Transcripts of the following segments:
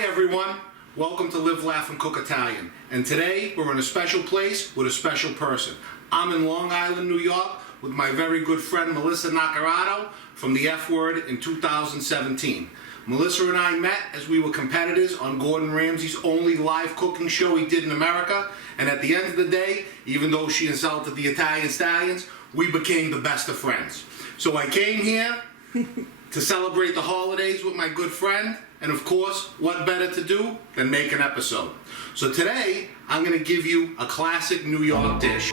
Hi everyone, welcome to Live, Laugh, and Cook Italian. And today we're in a special place with a special person. I'm in Long Island, New York with my very good friend Melissa Naccarato from the FWORD in 2017. Melissa and I met as we were competitors on Gordon Ramsay's only live cooking show he did in America. And at the end of the day, even though she insulted the Italian stallions, we became the best of friends. So I came here to celebrate the holidays with my good friend, and of course, what better to do than make an episode. So today, I'm going to give you a classic New York dish.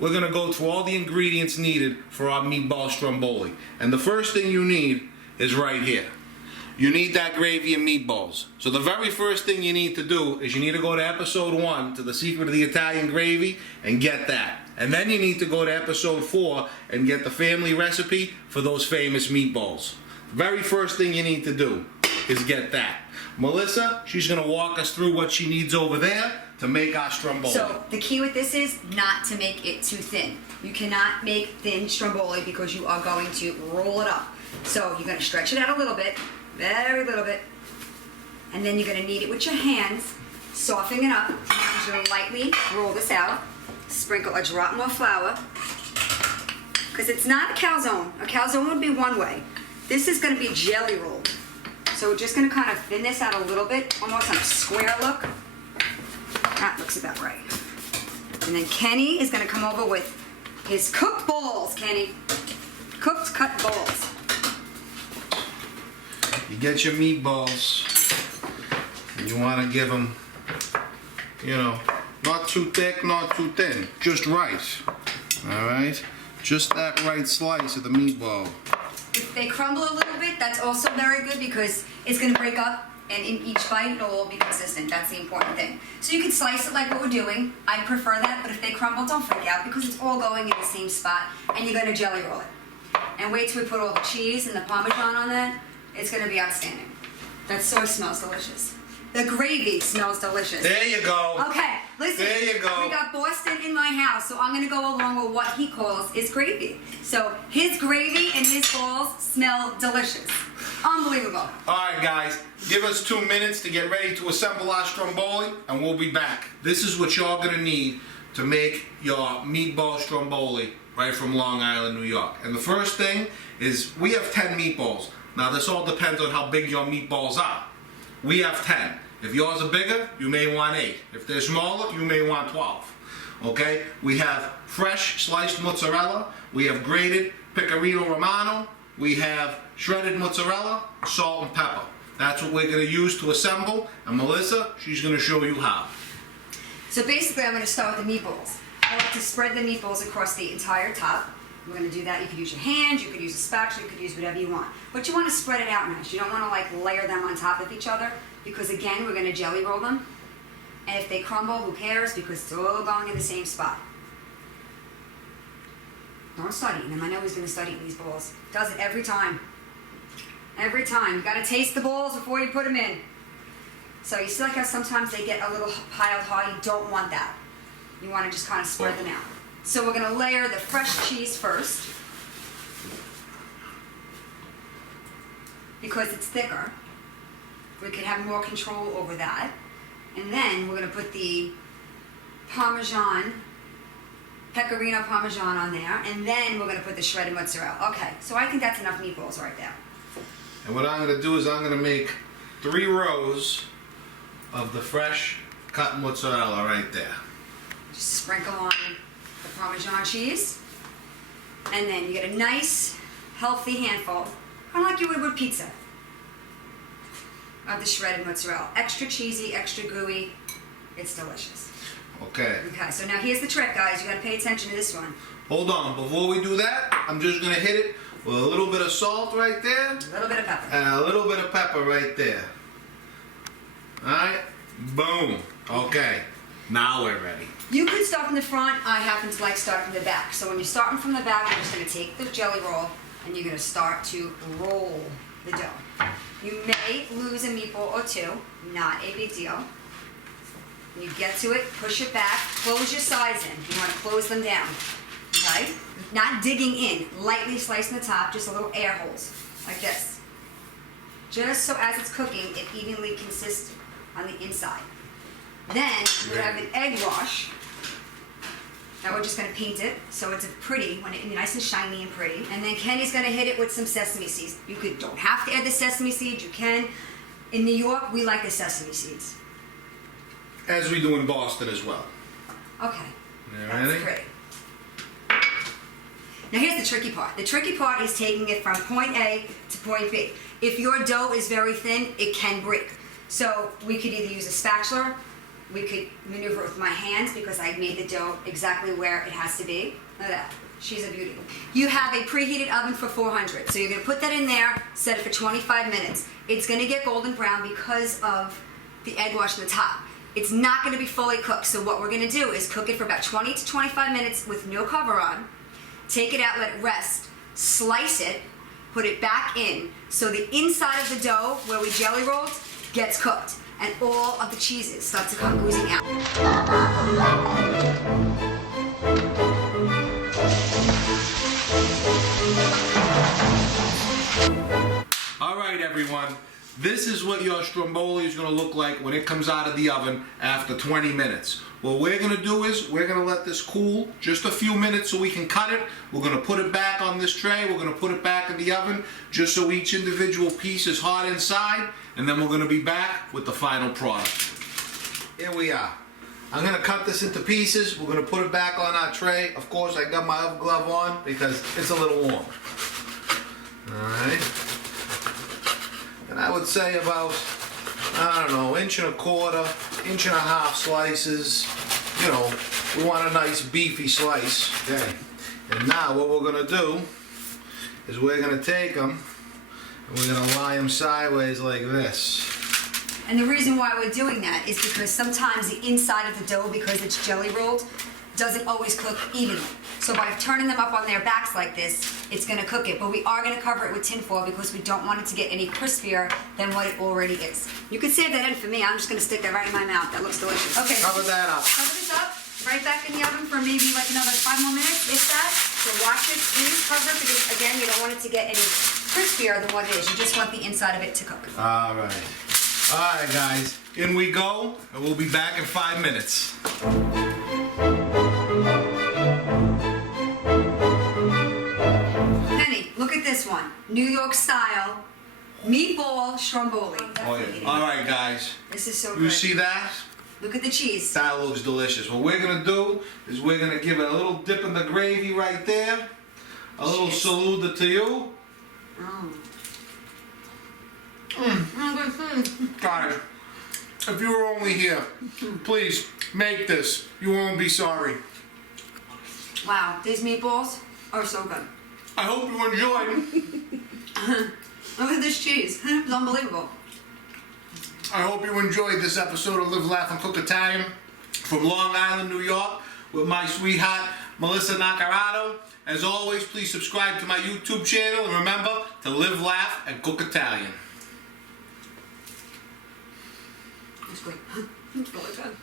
We're going to go through all the ingredients needed for our Meatball Stromboli. And the first thing you need is right here. You need that gravy and meatballs. So the very first thing you need to do is you need to go to episode 1 to the secret of the Italian gravy and get that. And then you need to go to episode 4 and get the family recipe for those famous meatballs. Very first thing you need to do is get that. Melissa, she's going to walk us through what she needs over there to make our stromboli. So the key with this is not to make it too thin. You cannot make thin stromboli because you are going to roll it up. So you're going to stretch it out a little bit, very little bit, and then you're going to knead it with your hands, softening it up. You're going to lightly roll this out, sprinkle a drop more flour, because it's not a calzone. A calzone would be one way. This is going to be jelly rolled. So we're just going to kind of thin this out a little bit, almost on a square look. That looks about right. And then Kenny is going to come over with his cooked balls, Kenny. Cooked cut balls. You get your meatballs, and you want to give them, you know, not too thick, not too thin, just right. All right? Just that right slice of the meatball. If they crumble a little bit, that's also very good because it's going to break up, and in each bite it'll all be consistent. That's the important thing. So you can slice it like what we're doing. I prefer that, but if they crumble, don't freak out because it's all going in the same spot, and you're going to jelly roll it. And wait till we put all the cheese and the Parmesan on that. It's going to be outstanding. That sauce smells delicious. The gravy smells delicious. There you go. Okay, listen. There you go. We got Boston in my house, so I'm going to go along with what he calls his gravy. So his gravy and his balls smell delicious. Unbelievable. All right, guys, give us 2 minutes to get ready to assemble our stromboli, and we'll be back. This is what y'all going to need to make your Meatball Stromboli right from Long Island, New York. And the first thing is we have 10 meatballs. Now, this all depends on how big your meatballs are. We have 10. If yours are bigger, you may want 8. If they're smaller, you may want 12. Okay? We have fresh sliced mozzarella. We have grated pecorino Romano. We have shredded mozzarella, salt and pepper. That's what we're going to use to assemble. And Melissa, she's going to show you how. So basically, I'm going to start with the meatballs. I like to spread the meatballs across the entire top. We're going to do that. You could use your hands, you could use a spatula, you could use whatever you want. But you want to spread it out nice. You don't want to like layer them on top of each other because again, we're going to jelly roll them. And if they crumble, who cares? Because it's all going in the same spot. Don't start eating them. I know he's going to start eating these balls. Does it every time. Every time. You got to taste the balls before you put them in. So you see like how sometimes they get a little piled high. You don't want that. You want to just kind of spread them out. So we're going to layer the fresh cheese first because it's thicker. We can have more control over that. And then we're going to put the Parmesan, pecorino Parmesan on there, and then we're going to put the shredded mozzarella. Okay, so I think that's enough meatballs right there. And what I'm going to do is I'm going to make 3 rows of the fresh cut mozzarella right there. Just sprinkle on the Parmesan cheese, and then you get a nice, healthy handful, kind of like you would with pizza, of the shredded mozzarella. Extra cheesy, extra gooey. It's delicious. Okay. Okay, so now here's the trick, guys. You got to pay attention to this one. Hold on. Before we do that, I'm just going to hit it with a little bit of salt right there. A little bit of pepper. And a little bit of pepper right there. Alright? Boom. Okay. Now we're ready. You could start from the front. I happen to like starting from the back. So when you're starting from the back, you're just going to take the jelly roll and you're going to start to roll the dough. You may lose a meatball or 2. Not a big deal. When you get to it, push it back, close your sides in. You want to close them down. okay? Not digging in, lightly slicing the top, just a little air holes, like this. Just so as it's cooking, it evenly consists on the inside. Then we have an egg wash. Now we're just gonna paint it so it's pretty, when it's nice and shiny and pretty. And then Kenny's gonna hit it with some sesame seeds. You don't have to add the sesame seeds, you can. In New York, we like the sesame seeds. As we do in Boston as well. Okay, You that's ready? pretty. Now here's the tricky part. The tricky part is taking it from point A to point B. If your dough is very thin, it can break. So we could either use a spatula, we could maneuver it with my hands because I made the dough exactly where it has to be. Look at that. She's a beauty. You have a preheated oven for 400. So you're going to put that in there, set it for 25 minutes. It's going to get golden brown because of the egg wash on the top. It's not going to be fully cooked. So what we're going to do is cook it for about 20 to 25 minutes with no cover on. Take it out, let it rest, slice it, put it back in. So the inside of the dough where we jelly rolled gets cooked. And all of the cheeses start to come oozing out. All right, everyone. This is what your stromboli is going to look like when it comes out of the oven after 20 minutes. What we're going to do is we're going to let this cool just a few minutes so we can cut it. We're going to put it back on this tray. We're going to put it back in the oven just so each individual piece is hot inside. And then we're going to be back with the final product. Here we are. I'm going to cut this into pieces. We're going to put it back on our tray. Of course, I got my oven glove on because it's a little warm. Alright. And I would say about, I don't know, inch and a quarter, inch and a half slices. You know, we want a nice beefy slice. Okay. And now what we're going to do is we're going to take them and we're going to lie them sideways like this. And the reason why we're doing that is because sometimes the inside of the dough, because it's jelly rolled, doesn't always cook evenly. So by turning them up on their backs like this, it's going to cook it. But we are going to cover it with tin foil because we don't want it to get any crispier than what it already is. You can save that in for me. I'm just going to stick that right in my mouth. That looks delicious. Okay. Cover that up. Cover this up. Right back in the oven for maybe like another 5 more minutes, if that. So watch it, please cover it because again, you don't want it to get any crispier than what it is. You just want the inside of it to cook. Alright. Alright guys, in we go, and we'll be back in 5 minutes. Penny, look at this one. New York style meatball stromboli. Oh, yeah. Alright guys, This is so good. you see that? Look at the cheese. That looks delicious. What we're going to do is we're going to give it a little dip in the gravy right there. A little Cheers. salute to you. Guys, if you were only here, please make this. You won't be sorry. Wow, these meatballs are so good. I hope you enjoyed. Look at this cheese. It's unbelievable. I hope you enjoyed this episode of Live, Laugh, and Cook Italian from Long Island, New York, with my sweetheart, Melissa Naccarato. As always, please subscribe to my YouTube channel, and remember to live, laugh, and cook Italian. It's good. It's really good.